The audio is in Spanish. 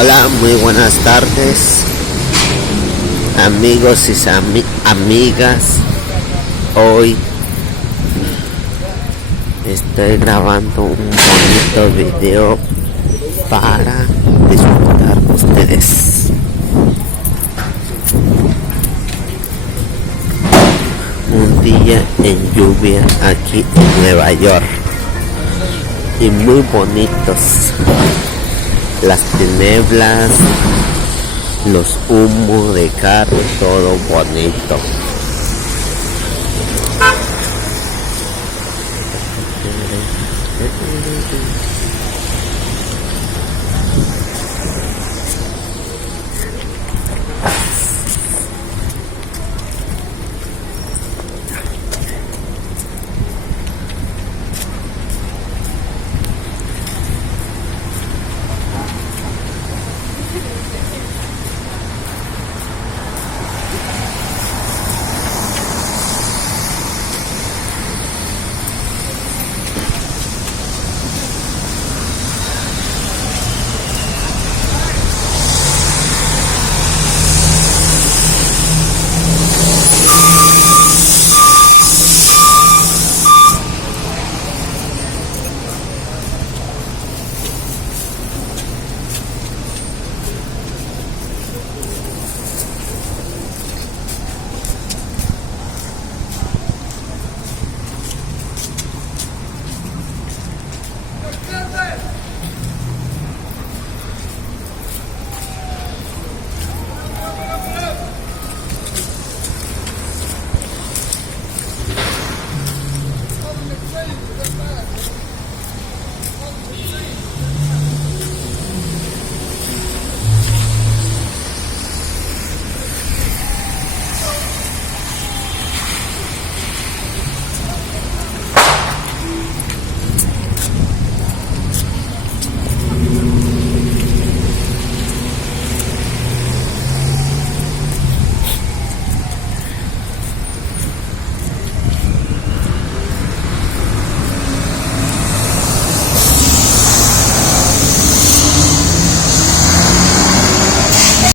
Hola, muy buenas tardes, amigos y amigas. Hoy estoy grabando un bonito video para disfrutar ustedes. Un día en lluvia aquí en Nueva York y muy bonitos. Las tinieblas, los humos de carro, todo bonito.